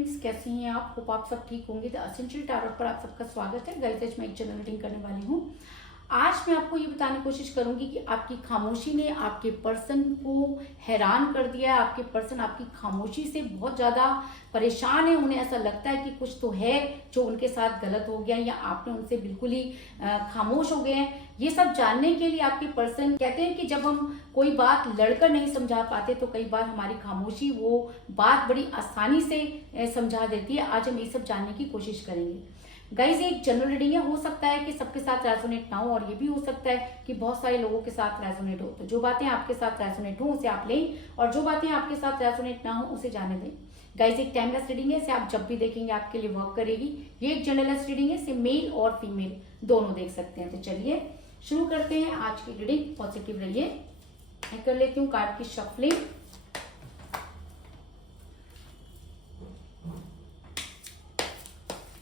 Friends, कैसे हैं आप? होप आप सब ठीक होंगे। द एसेंशियल टैरोट पर आप सबका स्वागत है। गाइस, आज मैं एक जनरल रीडिंग करने वाली हूँ। आज मैं आपको ये बताने की कोशिश करूंगी कि आपकी खामोशी ने आपके पर्सन को हैरान कर दिया है। आपके पर्सन आपकी खामोशी से बहुत ज़्यादा परेशान है। उन्हें ऐसा लगता है कि कुछ तो है जो उनके साथ गलत हो गया, या आपने उनसे बिल्कुल ही खामोश हो गए हैं। ये सब जानने के लिए आपके पर्सन कहते हैं कि जब हम कोई बात लड़कर नहीं समझा पाते तो कई बार हमारी खामोशी वो बात बड़ी आसानी से समझा देती है। आज हम ये सब जानने की कोशिश करेंगे। गाइज, एक जनरल रीडिंग है। हो सकता है कि सबके साथ रेजोनेट ना हो, और ये भी हो सकता है कि बहुत सारे लोगों के साथ रेजोनेट हो। तो जो बातें आपके साथ रेजोनेट हो उसे आप लें, और जो बातें आपके साथ रेजोनेट ना हो उसे जाने दें। गाइज, एक टाइमलेस रीडिंग है। इसे आप जब भी देखेंगे आपके लिए वर्क करेगी। ये एक जनरलेस रीडिंग है। इसे मेल और फीमेल दोनों देख सकते हैं। तो चलिए शुरू करते हैं आज की रीडिंग। पॉजिटिव रहिए। मैं कर लेती हूँ कार्ड की शफलिंग।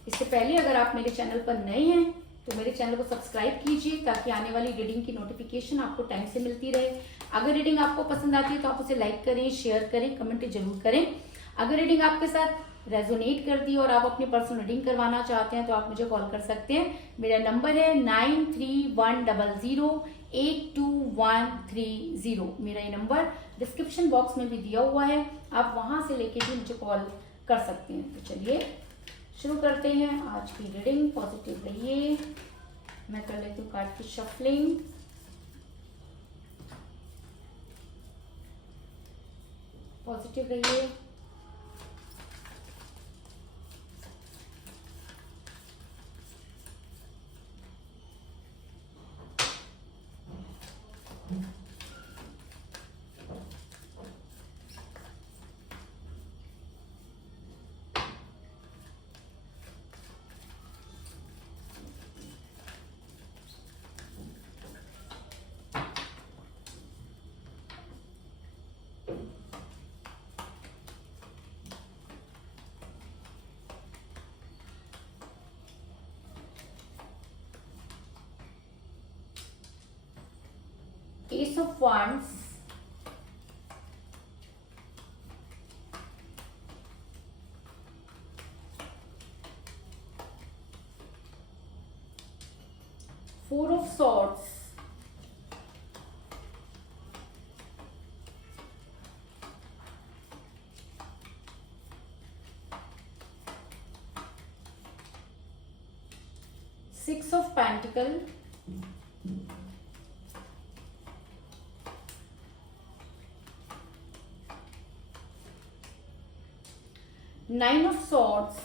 इससे पहले अगर आप मेरे चैनल पर नए हैं तो मेरे चैनल को सब्सक्राइब कीजिए, ताकि आने वाली रीडिंग की नोटिफिकेशन आपको टाइम से मिलती रहे। अगर रीडिंग आपको पसंद आती है तो आप उसे लाइक करें, शेयर करें, कमेंट जरूर करें। अगर रीडिंग आपके साथ रेजोनेट करती है और आप अपनी पर्सनल रीडिंग करवाना चाहते हैं तो आप मुझे कॉल कर सकते हैं। मेरा नंबर है 9310082130। मेरा ये नंबर डिस्क्रिप्शन बॉक्स में भी दिया हुआ है, आप वहां से लेके भी मुझे कॉल कर सकते हैं। तो चलिए शुरू करते हैं आज की रीडिंग। पॉजिटिव रहिए। मैं कर लेती हूँ कार्ड की शफलिंग। पॉजिटिव रहिए। Ace of Wands, Four of Swords, Six of Pentacles, Nine of Swords,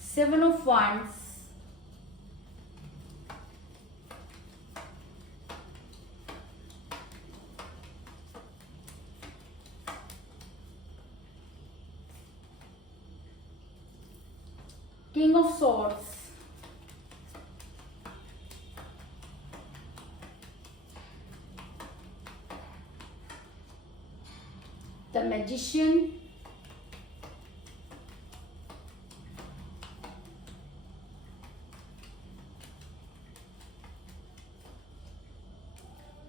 Seven of Wands, King of Swords, the Magician,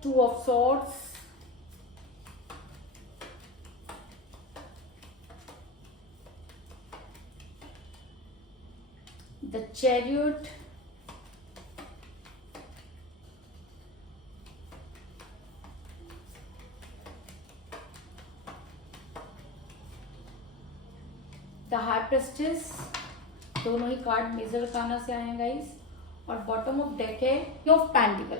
Two of Swords, the Chariot, the high prestige. दोनों ही card major arcana से आए हैं guys. और bottom of deck है of pentacle.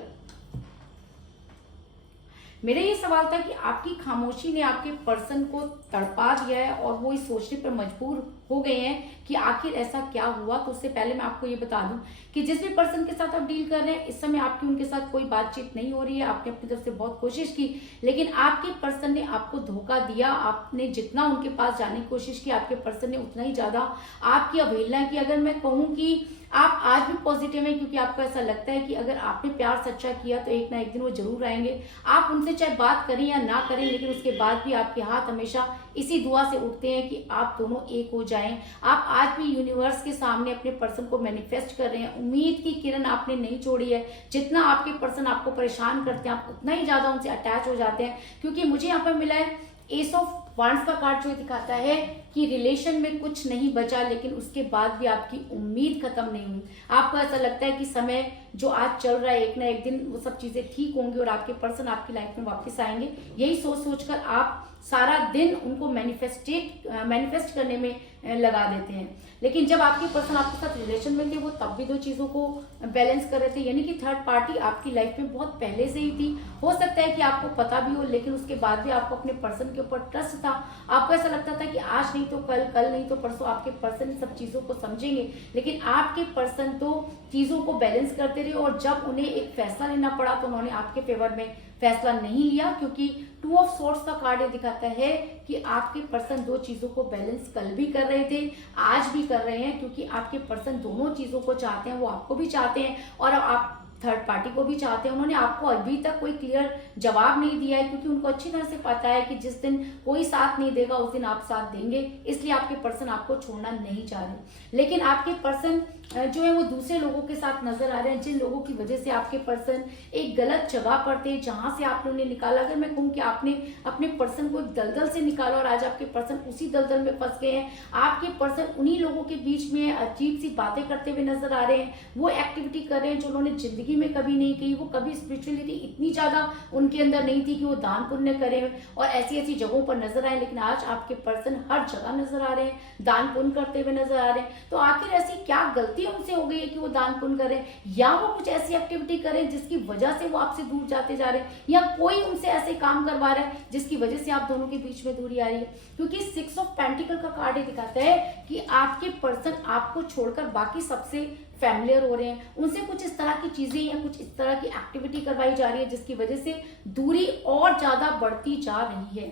मेरा ये सवाल था कि आपकी खामोशी ने आपके पर्सन को तड़पा दिया है और वो इस सोचने पर मजबूर हो गए हैं कि आखिर ऐसा क्या हुआ। तो उससे पहले मैं आपको ये बता दूं कि जिस भी पर्सन के साथ आप डील कर रहे हैं इस समय आपकी उनके साथ कोई बातचीत नहीं हो रही है। आपने अपनी तरफ से बहुत कोशिश की, लेकिन आपके पर्सन ने आपको धोखा दिया। आपने जितना उनके पास जाने की कोशिश की, आपके पर्सन ने उतना ही ज्यादा आपकी अवहेलना की। अगर मैं कहूँ कि आप आज भी पॉजिटिव हैं क्योंकि आपको ऐसा लगता है कि अगर आपने प्यार सच्चा किया तो एक ना एक दिन वो जरूर आएंगे। आप उनसे चाहे बात करें या ना करें, लेकिन उसके बाद भी आपके हाथ हमेशा इसी दुआ से उठते हैं कि आप दोनों एक हो जाएं। आप आज भी यूनिवर्स के सामने अपने पर्सन को मैनिफेस्ट कर रहे हैं। उम्मीद की किरण आपने नहीं छोड़ी है। जितना आपके पर्सन आपको परेशान करते हैं, आप उतना ही ज्यादा उनसे अटैच हो जाते हैं। क्योंकि मुझे यहाँ पर मिला है एस ऑफ वांड्स का कार्ड, जो दिखाता है कि रिलेशन में कुछ नहीं बचा, लेकिन उसके बाद भी आपकी उम्मीद खत्म नहीं हुई। आपको ऐसा लगता है कि समय जो आज चल रहा है, एक ना एक दिन वो सब चीजें ठीक होंगी और आपके पर्सन आपकी लाइफ में वापस आएंगे। यही सोच सोचकर आप सारा दिन उनको मैनिफेस्ट करने में लगा देते हैं। लेकिन जब आपके पर्सन आपके साथ रिलेशन में थे, वो तब भी दो चीजों को बैलेंस कर रहे थे, यानी कि थर्ड पार्टी आपकी लाइफ में बहुत पहले से ही थी। हो सकता है कि आपको पता भी हो, लेकिन उसके बाद भी आपको अपने पर्सन के ऊपर ट्रस्ट था। आपको ऐसा लगता था कि आज नहीं तो कल, कल नहीं तो परसों आपके पर्सन सब चीजों को समझेंगे। लेकिन आपके पर्सन तो चीजों को बैलेंस करते रहे, और जब उन्हें एक फैसला लेना पड़ा तो उन्होंने आपके फेवर में फैसला नहीं लिया। क्योंकि टू ऑफ सोर्ड्स का कार्ड ये दिखाता है कि आपके पर्सन दो चीजों को बैलेंस कल भी कर रहे थे, आज भी कर रहे हैं। क्योंकि आपके पर्सन दोनों चीजों को चाहते हैं, वो आपको भी चाहते हैं और आप थर्ड पार्टी को भी चाहते हैं। उन्होंने आपको अभी तक कोई क्लियर जवाब नहीं दिया है, क्योंकि उनको अच्छी तरह से पता है कि जिस दिन कोई साथ नहीं देगा उस दिन आप साथ देंगे। इसलिए आपके पर्सन आपको छोड़ना नहीं चाह रहे। लेकिन आपके पर्सन जो है वो दूसरे लोगों के साथ नजर आ रहे हैं, जिन लोगों की वजह से आपके पर्सन एक गलत जगह पर थे जहां से आपने उन्हें निकाला। अगर मैं कहूँ कि आपने अपने पर्सन को दलदल से निकाला और आज आपके पर्सन उसी दलदल में फंस गए हैं। आपके पर्सन उन्हीं लोगों के बीच में अजीब सी बातें करते हुए नजर आ रहे हैं, वो एक्टिविटी कर रहे हैं जो उन्होंने जिंदगी में कभी नहीं की। वो कभी स्पिरिचुअलिटी इतनी ज्यादा उनके अंदर नहीं थी कि वो दान पुण्य करें और ऐसी ऐसी जगहों पर नजर आए। लेकिन आज आपके पर्सन हर जगह नजर आ रहे हैं, दान पुण्य करते हुए नजर आ रहे हैं। तो आखिर ऐसी क्या गलती उनसे हो गई है कि वो दान पुण्य करें, या वो कुछ ऐसी एक्टिविटी करें जिसकी वजह से वो आपसे दूर जाते जा रहे हैं, या कोई उनसे ऐसे काम करवा रहा है जिसकी वजह से आप दोनों के बीच में दूरी आ रही है। क्योंकि 6 ऑफ पेंटिकल का कार्ड ये दिखाता है कि आपके पर्सन आपको छोड़कर बाकी सबसे फैमिलियर हो रहे हैं। उनसे कुछ इस तरह की चीजें या कुछ इस तरह की एक्टिविटी करवाई जा रही है जिसकी वजह से दूरी और ज्यादा बढ़ती जा रही है।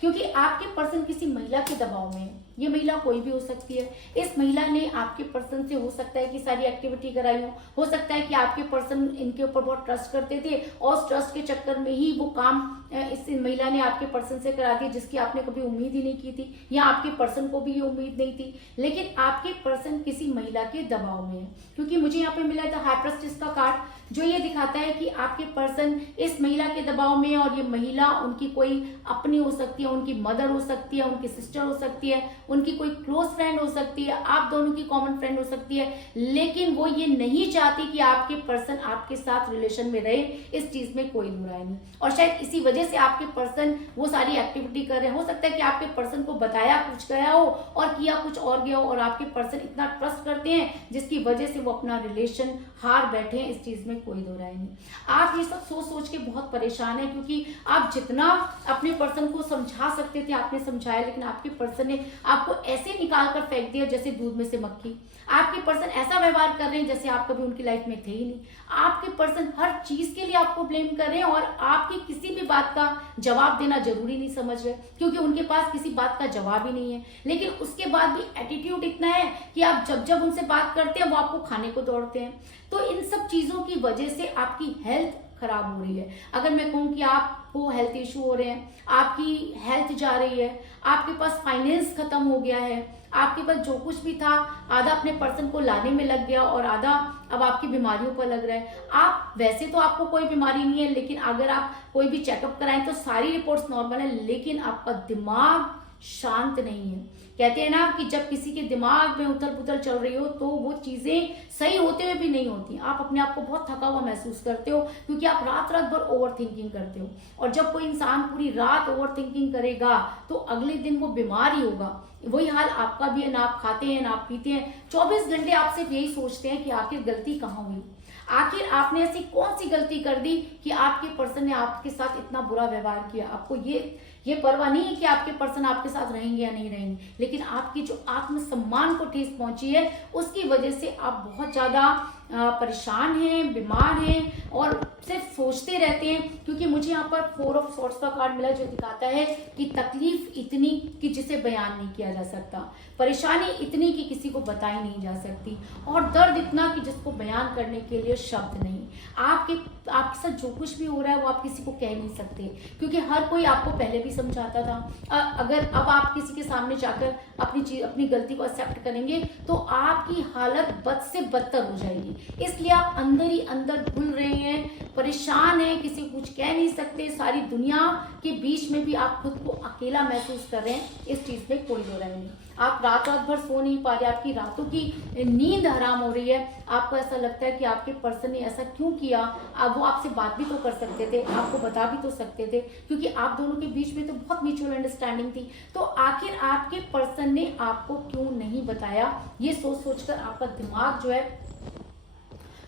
क्योंकि आपके पर्सन किसी महिला के दबाव में है। ये महिला कोई भी हो सकती है। इस महिला ने आपके पर्सन से हो सकता है कि सारी एक्टिविटी कराई हो सकता है कि आपके पर्सन इनके ऊपर बहुत ट्रस्ट करते थे और उस ट्रस्ट के चक्कर में ही वो काम इस महिला ने आपके पर्सन से करा दिया जिसकी आपने कभी उम्मीद ही नहीं की थी, या आपके पर्सन को भी ये उम्मीद नहीं थी। लेकिन आपके पर्सन किसी महिला के दबाव में है। क्योंकि मुझे यहाँ पे मिला था हाई प्रेस्टिस का कार्ड, जो ये दिखाता है कि आपके पर्सन इस महिला के दबाव में, और ये महिला उनकी कोई अपनी हो सकती है, उनकी मदर हो सकती है, उनकी सिस्टर हो सकती है, उनकी कोई क्लोज फ्रेंड हो सकती है, आप दोनों की कॉमन फ्रेंड हो सकती है। लेकिन वो ये नहीं चाहती कि आपके पर्सन आपके साथ रिलेशन में रहे। इस चीज में कोई बुराई नहीं, और शायद इसी वजह से आपके पर्सन वो सारी एक्टिविटी कर रहे हैं। हो सकता है कि आपके पर्सन को बताया कुछ गया हो और किया कुछ और गया हो, और आपके पर्सन इतना ट्रस्ट करते हैं जिसकी वजह से वो अपना रिलेशन हार बैठे हैं। इस चीज में कोई दो राय नहीं। आप ये सब सोच सोच के बहुत परेशान है, क्योंकि आप जितना अपने पर्सन को समझा सकते थे आपने समझाया, लेकिन आपके पर्सन ने आपको ऐसे निकाल कर फेंक दिया जैसे दूध में से मक्खी। आपके पर्सन ऐसा व्यवहार कर रहे हैं जैसे आप कभी उनकी लाइफ में थे ही नहीं। आपके पर्सन हर चीज के लिए आपको ब्लेम कर रहे हैं और आपकी किसी भी बात का जवाब देना जरूरी नहीं समझ रहे, क्योंकि उनके पास किसी बात का जवाब ही नहीं है। लेकिन उसके बाद भी एटीट्यूड इतना है कि आप जब जब उनसे बात करते हैं वो आपको खाने को दौड़ते हैं। तो इन सब चीजों की वजह से आपकी हेल्थ खराब हो रही है। अगर मैं कहूँ कि आपको हेल्थ इशू हो रहे हैं, आपकी हेल्थ जा रही है, आपके पास फाइनेंस खत्म हो गया है, आपके पास जो कुछ भी था आधा अपने पर्सन को लाने में लग गया और आधा अब आपकी बीमारियों पर लग रहा है। आप वैसे तो आपको कोई बीमारी नहीं है, लेकिन अगर आप कोई भी चेकअप कराएं तो सारी रिपोर्ट्स नॉर्मल है, लेकिन आपका दिमाग शांत नहीं है। कहते हैं ना कि जब किसी के दिमाग में उथल पुथल चल रही हो तो वो चीजें सही होते हुए भी नहीं होती। आप अपने आप को बहुत थका हुआ महसूस करते हो, क्योंकि आप रात रात भर ओवर थिंकिंग करते हो। और जब कोई इंसान पूरी रात ओवर थिंकिंग करेगा तो अगले दिन वो बीमार ही होगा। वही हाल आपका भी है, ना आप खाते हैं ना आप पीते हैं, 24 घंटे आप सिर्फ यही सोचते हैं कि आखिर गलती कहाँ हुई, आखिर आपने ऐसी कौन सी गलती कर दी कि आपके पर्सन ने आपके साथ इतना बुरा व्यवहार किया। आपको ये ये परवाह नहीं है कि आपके पर्सन आपके साथ रहेंगे या नहीं रहेंगे, लेकिन आपकी जो आत्मसम्मान को ठेस पहुंची है उसकी वजह से आप बहुत ज़्यादा परेशान हैं, बीमार हैं और सिर्फ सोचते रहते हैं। क्योंकि मुझे यहाँ पर 4 ऑफ सॉर्ड्स का कार्ड मिला जो दिखाता है कि तकलीफ इतनी कि जिसे बयान नहीं किया जा सकता, परेशानी इतनी कि किसी को बताई नहीं जा सकती, और दर्द इतना कि जिसको बयान करने के लिए शब्द नहीं। आपके साथ जो कुछ भी हो रहा है वो आप किसी को कह नहीं सकते, क्योंकि हर कोई आपको पहले भी समझाता था। अगर अब आप किसी के सामने जाकर अपनी गलती को एक्सेप्ट करेंगे तो आपकी हालत बद से बदतर हो जाएगी। इसलिए आप अंदर ही अंदर घुल रहे हैं, परेशान हैं, किसी को कुछ कह नहीं सकते, सारी दुनिया के बीच में भी आप खुद को अकेला महसूस कर रहे हैं। इस चीज में कोई दो राय नहीं। आप रात भर सो नहीं पा रहे, आपकी रातों की नींद हराम हो रही है। आपको ऐसा लगता है कि आपके पर्सन ने ऐसा क्यों किया। वो आपसे बात भी तो कर सकते थे, आपको बता भी तो सकते थे, क्योंकि आप दोनों के बीच में तो बहुत म्यूचुअल अंडरस्टैंडिंग थी। तो आखिर आपके पर्सन ने आपको क्यों नहीं बताया, ये सोच सोचकर आपका दिमाग जो है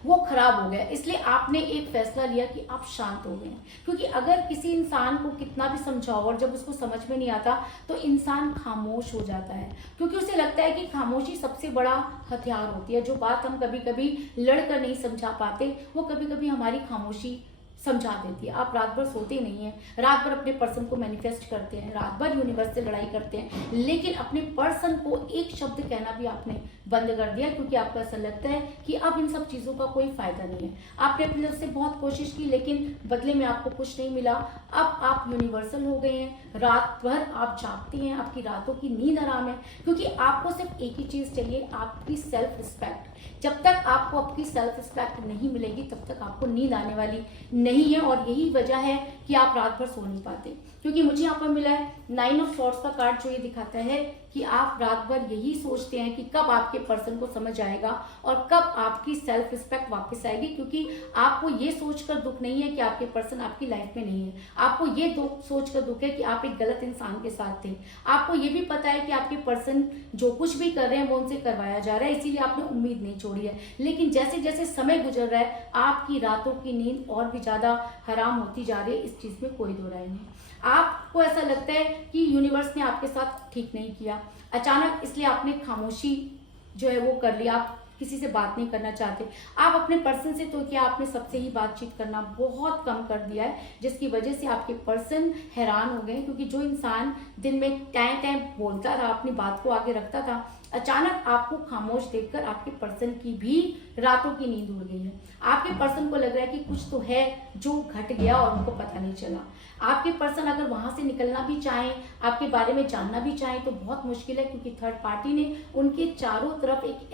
वो खराब हो गया। इसलिए आपने एक फैसला लिया कि आप शांत हो गए। क्योंकि अगर किसी इंसान को कितना भी समझाओ और जब उसको समझ में नहीं आता तो इंसान खामोश हो जाता है, क्योंकि उसे लगता है कि खामोशी सबसे बड़ा हथियार होती है। जो बात हम कभी कभी लड़कर नहीं समझा पाते वो कभी कभी हमारी खामोशी समझा देती है। आप रात भर सोते नहीं हैं, रात भर अपने पर्सन को मैनिफेस्ट करते हैं, रात भर यूनिवर्स से लड़ाई करते हैं, लेकिन अपने पर्सन को एक शब्द कहना भी आपने बंद कर दिया, क्योंकि आपको ऐसा लगता है कि अब इन सब चीज़ों का कोई फायदा नहीं है। आपने अपनी तरफ से बहुत कोशिश की लेकिन बदले में आपको कुछ नहीं मिला। अब आप यूनिवर्सल हो गए हैं, रात भर आप जागते हैं, आपकी रातों की नींद आराम है, क्योंकि आपको सिर्फ एक ही चीज़ चाहिए, आपकी सेल्फ रिस्पेक्ट। जब तक आपको आपकी सेल्फ रिस्पेक्ट नहीं मिलेगी तब तक आपको नींद आने वाली नहीं है, और यही वजह है कि आप रात भर सो नहीं पाते। क्योंकि मुझे यहाँ पर मिला है 9 ऑफ सॉर्ड्स का कार्ड, जो ये दिखाता है कि आप रात भर यही सोचते हैं कि कब आपके पर्सन को समझ आएगा और कब आपकी सेल्फ रिस्पेक्ट वापस आएगी। क्योंकि आपको ये सोचकर दुख नहीं है कि आपके पर्सन आपकी लाइफ में नहीं है, आपको ये सोचकर दुख है कि आप एक गलत इंसान के साथ थे। आपको ये भी पता है कि आपके पर्सन जो कुछ भी कर रहे हैं वो उनसे करवाया जा रहा है, इसीलिए आपने उम्मीद नहीं छोड़ी है। लेकिन जैसे जैसे समय गुजर रहा है आपकी रातों की नींद और भी ज्यादा हराम होती जा रही है, इस चीज में कोई दो राय नहीं। आपको ऐसा लगता है कि यूनिवर्स ने आपके साथ ठीक नहीं किया अचानक, इसलिए आपने खामोशी जो है वो कर लिया, आप किसी से बात नहीं करना चाहते। आप अपने पर्सन से तो क्या आपने सबसे ही बातचीत करना बहुत कम कर दिया है, जिसकी वजह से आपके पर्सन हैरान हो गए। क्योंकि जो इंसान दिन में टाइम टाइम बोलता था, अपनी बात को आगे रखता था, अचानक आपको खामोश देखकर आपके पर्सन की भी रातों की नींद उड़ गई है। आपके पर्सन को लग रहा है कि कुछ तो है जो घट गया और उनको पता नहीं चला। आपके पर्सन अगर वहां से निकलना भी चाहें, आपके बारे में जानना भी चाहें तो बहुत मुश्किल है, क्योंकि थर्ड पार्टी ने उनके चारों तरफ एक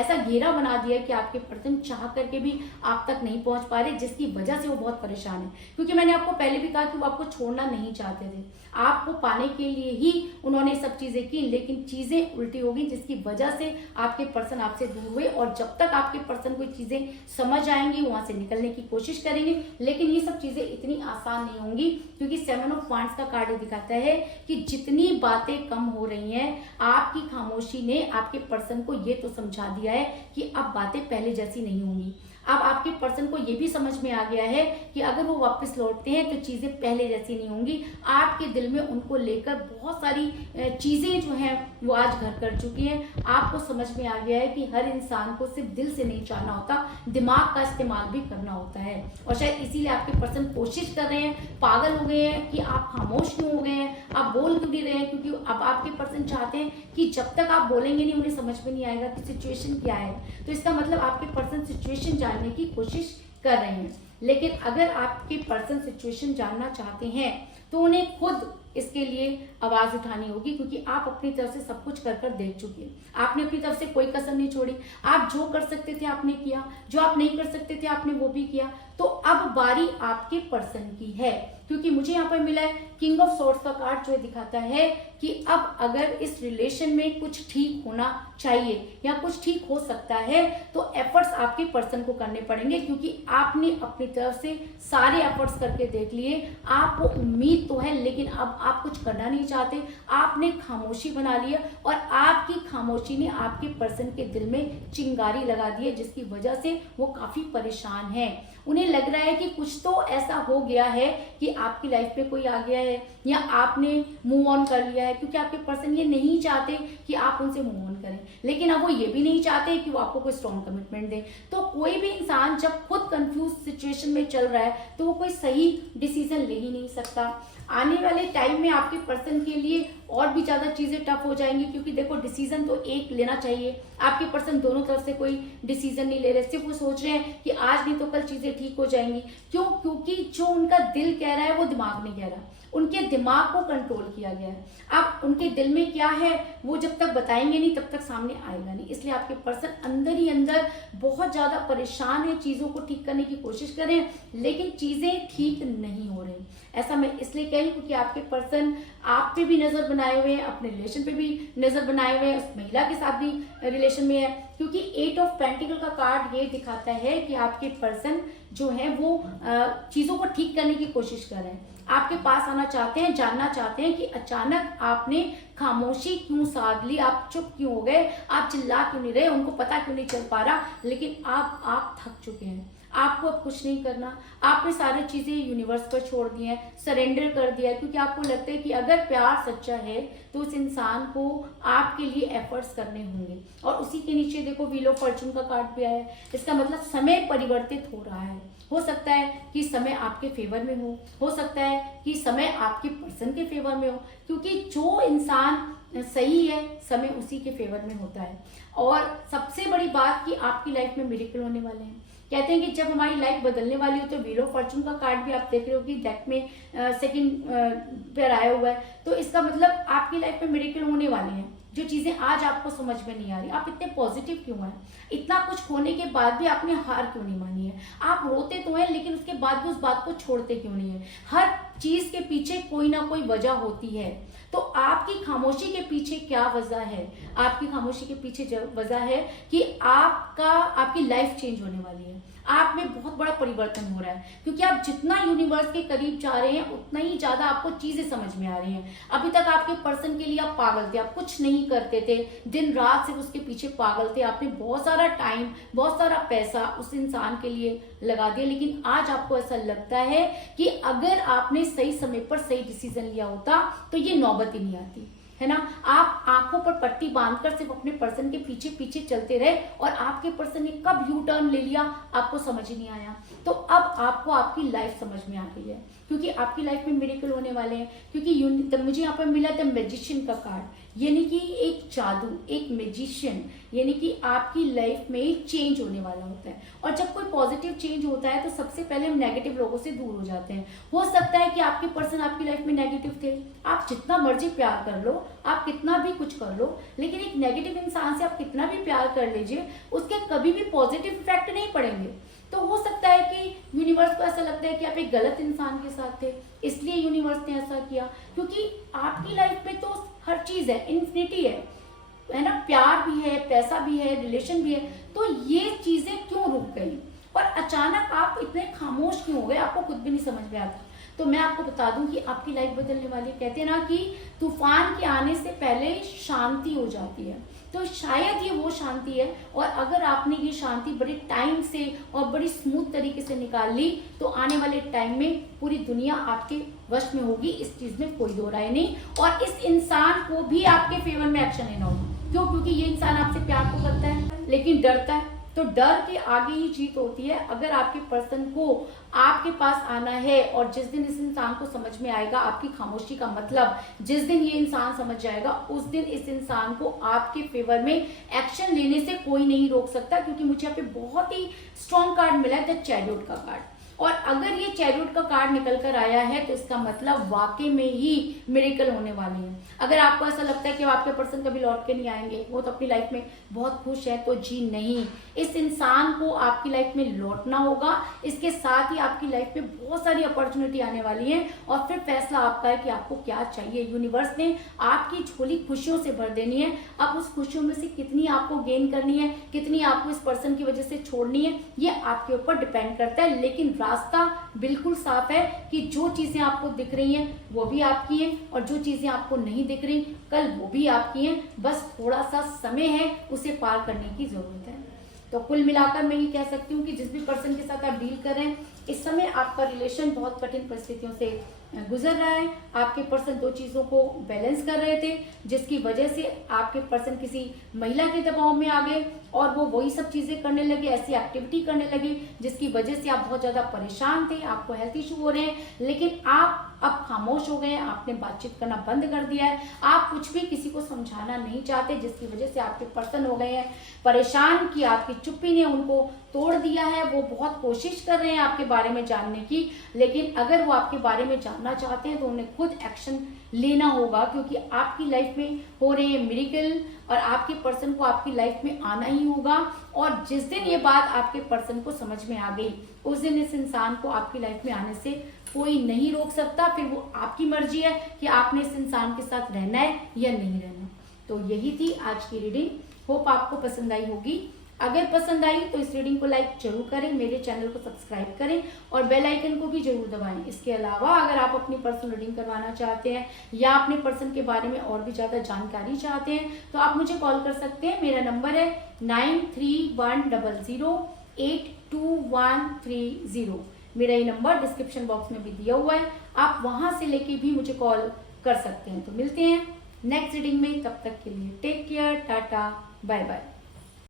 ऐसा घेरा बना दिया कि आपके पर्सन चाह करके भी आप तक नहीं पहुंच पा रहे, जिसकी वजह से वो बहुत परेशान है। क्योंकि मैंने आपको पहले भी कहा कि वो आपको छोड़ना नहीं चाहते थे, आपको पाने के लिए ही उन्होंने सब चीजें की, लेकिन चीजें उल्टी हो गई, जिसकी वजह से आपके पर्सन आपसे दूर हुए। और जब तक आपके पर्सन को चीजें समझ आएंगी वहां से निकलने की कोशिश करेंगे, लेकिन ये सब चीजें इतनी आसान नहीं होंगी। क्योंकि 7 ऑफ वांड्स का कार्ड दिखाता है कि जितनी बातें कम हो रही हैं, आपकी खामोशी ने आपके पर्सन को ये तो समझा दिया है कि अब बातें पहले जैसी नहीं होंगी। अब आपके पर्सन को ये भी समझ में आ गया है कि अगर वो वापस लौटते हैं तो चीजें पहले जैसी नहीं होंगी। आपके दिल में उनको लेकर बहुत सारी चीजें जो हैं वो आज घर कर चुकी हैं। आपको समझ में आ गया है कि हर इंसान को सिर्फ दिल से नहीं चाहना होता, दिमाग का इस्तेमाल भी करना होता है। और शायद इसीलिए आपके पर्सन कोशिश कर रहे हैं, पागल हो गए हैं कि आप खामोश क्यों हो गए हैं, आप बोल क्यों नहीं रहे हैं। क्योंकि अब आपके पर्सन चाहते हैं कि जब तक आप बोलेंगे नहीं उन्हें समझ में नहीं आएगा कि सिचुएशन क्या है। तो इसका मतलब आपके पर्सन सिचुएशन जानने की कोशिश कर रहे हैं। लेकिन अगर आपके पर्सन सिचुएशन जानना चाहते हैं तो उन्हें खुद इसके लिए आवाज उठानी होगी, क्योंकि आप अपनी तरफ से सब कुछ कर देख चुके हैं। आपने अपनी तरफ से कोई कसर नहीं छोड़ी, आप जो कर सकते थे आपने किया, जो आप नहीं कर सकते थे आपने वो भी किया। तो अब बारी आपके पर्सन की है, क्योंकि मुझे यहाँ पर मिला है किंग ऑफ सॉर्ड्स का कार्ड, जो दिखाता है कि अब अगर इस रिलेशन में कुछ ठीक होना चाहिए या कुछ ठीक हो सकता है तो एफर्ट्स आपके पर्सन को करने पड़ेंगे, क्योंकि आपने अपनी तरफ से सारे एफर्ट्स करके देख लिए। आपको उम्मीद तो है, लेकिन अब आप कुछ करना नहीं चाहते, आपने खामोशी बना लिया और आपकी खामोशी ने आपके पर्सन के दिल में चिंगारी लगा दी है, जिसकी वजह से वो काफी परेशान है। उन्हें लग रहा है कि कुछ तो ऐसा हो गया है कि आपकी लाइफ में कोई आ गया है या आपने मूव ऑन कर लिया है, क्योंकि आपके पर्सन ये नहीं चाहते कि आप उनसे मूव ऑन करें, लेकिन अब वो ये भी नहीं चाहते कि वो आपको कोई स्ट्रॉन्ग कमिटमेंट दे। तो कोई भी इंसान जब खुद कंफ्यूज सिचुएशन में चल रहा है तो वो कोई सही डिसीजन ले ही नहीं सकता। आने वाले टाइम में आपके पर्सन के लिए और भी ज्यादा चीजें टफ हो जाएंगी, क्योंकि देखो डिसीजन तो एक लेना चाहिए, आपके पर्सन दोनों तरफ से कोई डिसीजन नहीं ले रहे, सिर्फ वो सोच रहे हैं कि आज नहीं तो कल चीजें ठीक हो जाएंगी। क्यों? क्योंकि जो उनका दिल कह रहा है वो दिमाग नहीं कह रहा, उनके दिमाग को कंट्रोल किया गया है। अब उनके दिल में क्या है वो जब तक बताएंगे नहीं तब तक सामने आएगा नहीं, इसलिए आपके पर्सन अंदर ही अंदर बहुत ज्यादा परेशान है, चीजों को ठीक करने की कोशिश कर रहे हैं लेकिन चीजें ठीक नहीं हो रही। ऐसा मैं इसलिए कह रही हूँ क्योंकि आपके पर्सन आप पे भी नजर बनाए हुए हैं, अपने रिलेशन पे भी नजर बनाए हुए हैं, उस महिला के साथ भी रिलेशन में है, क्योंकि 8 ऑफ पेंटिकल का कार्ड ये दिखाता है कि आपके पर्सन जो है वो चीजों को ठीक करने की कोशिश कर रहे हैं, आपके पास आना चाहते हैं, जानना चाहते हैं कि अचानक आपने खामोशी क्यों साध ली, आप चुप क्यों हो गए, आप चिल्ला क्यों नहीं रहे, उनको पता क्यों नहीं चल पा रहा, लेकिन आप थक चुके हैं, आपको अब कुछ नहीं करना, आपने सारी चीजें यूनिवर्स पर छोड़ दी हैं, सरेंडर कर दिया है, क्योंकि आपको लगता है कि अगर प्यार सच्चा है तो उस इंसान को आपके लिए एफर्ट्स करने होंगे। और उसी के नीचे देखो व्हील ऑफ फॉर्चून का कार्ड भी आया है, इसका मतलब समय परिवर्तित हो रहा है। हो सकता है कि समय आपके फेवर में हो सकता है कि समय आपके पर्सन के फेवर में हो, क्योंकि जो इंसान सही है समय उसी के फेवर में होता है। और सबसे बड़ी बात कि आपकी लाइफ में मिरेकल होने वाले हैं। कहते हैं कि जब हमारी लाइफ बदलने वाली हो तो व्हील ऑफ फॉर्चून का कार्ड भी आप देख रहे हो कि डेक में सेकंड पेयर आया हुआ है, तो इसका मतलब आपकी लाइफ में मिरेकल होने वाले हैं। जो चीजें आज आपको समझ में नहीं आ रही, आप इतने पॉजिटिव क्यों हैं, इतना कुछ खोने के बाद भी आपने हार क्यों नहीं मानी है, आप रोते तो हैं लेकिन उसके बाद भी उस बात को छोड़ते क्यों नहीं है। हर चीज के पीछे कोई ना कोई वजह होती है, तो आपकी खामोशी के पीछे क्या वजह है? आपकी खामोशी के पीछे वजह है कि आपकी लाइफ चेंज होने वाली है, आप में बहुत बड़ा परिवर्तन हो रहा है, क्योंकि आप जितना यूनिवर्स के करीब जा रहे हैं उतना ही ज्यादा आपको चीजें समझ में आ रही हैं। अभी तक आपके पर्सन के लिए आप पागल थे, आप कुछ नहीं करते थे, दिन रात सिर्फ उसके पीछे पागल थे, आपने बहुत सारा टाइम बहुत सारा पैसा उस इंसान के लिए लगा दिया, लेकिन आज आपको ऐसा लगता है कि अगर आपने सही समय पर सही डिसीजन लिया होता तो ये नौबत ही नहीं आती, है ना। आप आंखों पर पट्टी बांधकर सिर्फ अपने पर्सन के पीछे पीछे चलते रहे और आपके पर्सन ने कब यू टर्न ले लिया आपको समझ ही नहीं आया। तो अब आपको आपकी लाइफ समझ में आ गई है, क्योंकि आपकी लाइफ में मिरेकल होने वाले हैं। क्योंकि मुझे यहाँ पर मिला था मैजिशियन का कार्ड, यानी कि एक जादू, एक मैजिशियन, यानी कि आपकी लाइफ में चेंज होने वाला होता है। और जब कोई पॉजिटिव चेंज होता है तो सबसे पहले हम नेगेटिव लोगों से दूर हो जाते हैं। हो सकता है कि आपके पर्सन आपकी लाइफ में नेगेटिव थे, आप जितना मर्जी प्यार कर लो, आप कितना भी कुछ कर लो, लेकिन एक नेगेटिव इंसान से आप कितना भी प्यार कर लीजिए उसके कभी भी पॉजिटिव इफेक्ट नहीं पड़ेंगे। तो हो सकता है कि यूनिवर्स को ऐसा लगता है कि आप एक गलत इंसान के साथ थे, इसलिए यूनिवर्स ने ऐसा किया, क्योंकि आपकी लाइफ में तो हर चीज है, इन्फिनिटी है ना, प्यार भी है, पैसा भी है, रिलेशन भी है, तो ये चीजें क्यों रुक गई और अचानक आप इतने खामोश क्यों हो गए, आपको खुद भी नहीं समझ में आता। तो मैं आपको बता दूं कि आपकी लाइफ बदलने वाली, कहते हैं ना कि तूफान के आने से पहले शांति हो जाती है, तो शायद ये वो शांति है। और अगर आपने ये शांति बड़े टाइम से और बड़ी स्मूथ तरीके से निकाल ली तो आने वाले टाइम में पूरी दुनिया आपके वश में होगी, इस चीज में कोई दो राय नहीं। और इस इंसान को भी आपके फेवर में एक्शन लेना होगा। क्यों? क्योंकि ये इंसान आपसे प्यार तो करता है लेकिन डरता है, तो डर के आगे ही जीत होती है। अगर आपके पर्सन को आपके पास आना है और जिस दिन इस इंसान को समझ में आएगा आपकी खामोशी का मतलब, जिस दिन ये इंसान समझ जाएगा उस दिन इस इंसान को आपके फेवर में एक्शन लेने से कोई नहीं रोक सकता। क्योंकि मुझे यहाँ पे बहुत ही स्ट्रॉन्ग कार्ड मिला है, द चैरियट का कार्ड, और अगर ये चैरियट का कार्ड निकल कर आया है तो इसका मतलब वाकई में ही मिरेकल होने वाली है। अगर आपको ऐसा लगता है कि आपके पर्सन कभी लौट के नहीं आएंगे, वो तो अपनी लाइफ में बहुत खुश है, तो जी नहीं, इस इंसान को आपकी लाइफ में लौटना होगा। इसके साथ ही आपकी लाइफ में बहुत सारी अपॉर्चुनिटी आने वाली है और फिर फैसला आपका है कि आपको क्या चाहिए। यूनिवर्स ने आपकी झोली खुशियों से भर देनी है, अब उस खुशियों में से कितनी आपको गेन करनी है, कितनी आपको इस पर्सन की वजह से छोड़नी है, ये आपके ऊपर डिपेंड करता है। लेकिन रास्ता बिल्कुल साफ है कि जो चीजें आपको दिख रही हैं वो भी आपकी हैं और जो चीजें आपको नहीं दिख रही कल वो भी आपकी हैं, बस थोड़ा सा समय है उसे पार करने की जरूरत है। तो कुल मिलाकर मैं ये कह सकती हूँ कि जिस भी पर्सन के साथ आप डील कर रहे हैं इस समय आपका रिलेशन बहुत कठिन परिस्थितियों से गुजर रहा है। आपके पर्सन दो चीजों को बैलेंस कर रहे थे जिसकी वजह से आपके पर्सन किसी महिला के दबाव में आ गए और वो वही सब चीजें करने लगे, ऐसी एक्टिविटी करने लगी जिसकी वजह से आप बहुत ज्यादा परेशान थे, आपको हेल्थ इशू हो रहे हैं, लेकिन आप अब खामोश हो गए, आपने बातचीत करना बंद कर दिया है, आप कुछ भी किसी को समझाना नहीं चाहते जिसकी वजह से आपके पर्सन हो गए हैं परेशान कि आपकी चुप्पी ने उनको तोड़ दिया है। वो बहुत कोशिश कर रहे हैं आपके बारे में जानने की, लेकिन अगर वो आपके बारे में जानना चाहते हैं तो उन्हें खुद एक्शन लेना होगा क्योंकि आपकी लाइफ में हो रहे हैं मिरेकल और आपके पर्सन को आपकी लाइफ में आना ही होगा। और जिस दिन ये बात आपके पर्सन को समझ में आ गई उस दिन इस इंसान को आपकी लाइफ में आने से कोई नहीं रोक सकता। फिर वो आपकी मर्जी है कि आपने इस इंसान के साथ रहना है या नहीं रहना। तो यही थी आज की रीडिंग, होप आपको पसंद आई होगी। अगर पसंद आई तो इस रीडिंग को लाइक जरूर करें, मेरे चैनल को सब्सक्राइब करें और बेल आइकन को भी जरूर दबाएं। इसके अलावा अगर आप अपनी पर्सनल रीडिंग करवाना चाहते हैं या अपने पर्सन के बारे में और भी ज्यादा जानकारी चाहते हैं तो आप मुझे कॉल कर सकते हैं। मेरा नंबर है 9310082130। मेरा ये नंबर डिस्क्रिप्शन बॉक्स में भी दिया हुआ है, आप वहां से लेके भी मुझे कॉल कर सकते हैं। तो मिलते हैं नेक्स्ट रीडिंग में, तब तक के लिए take care, ta-ta, bye bye.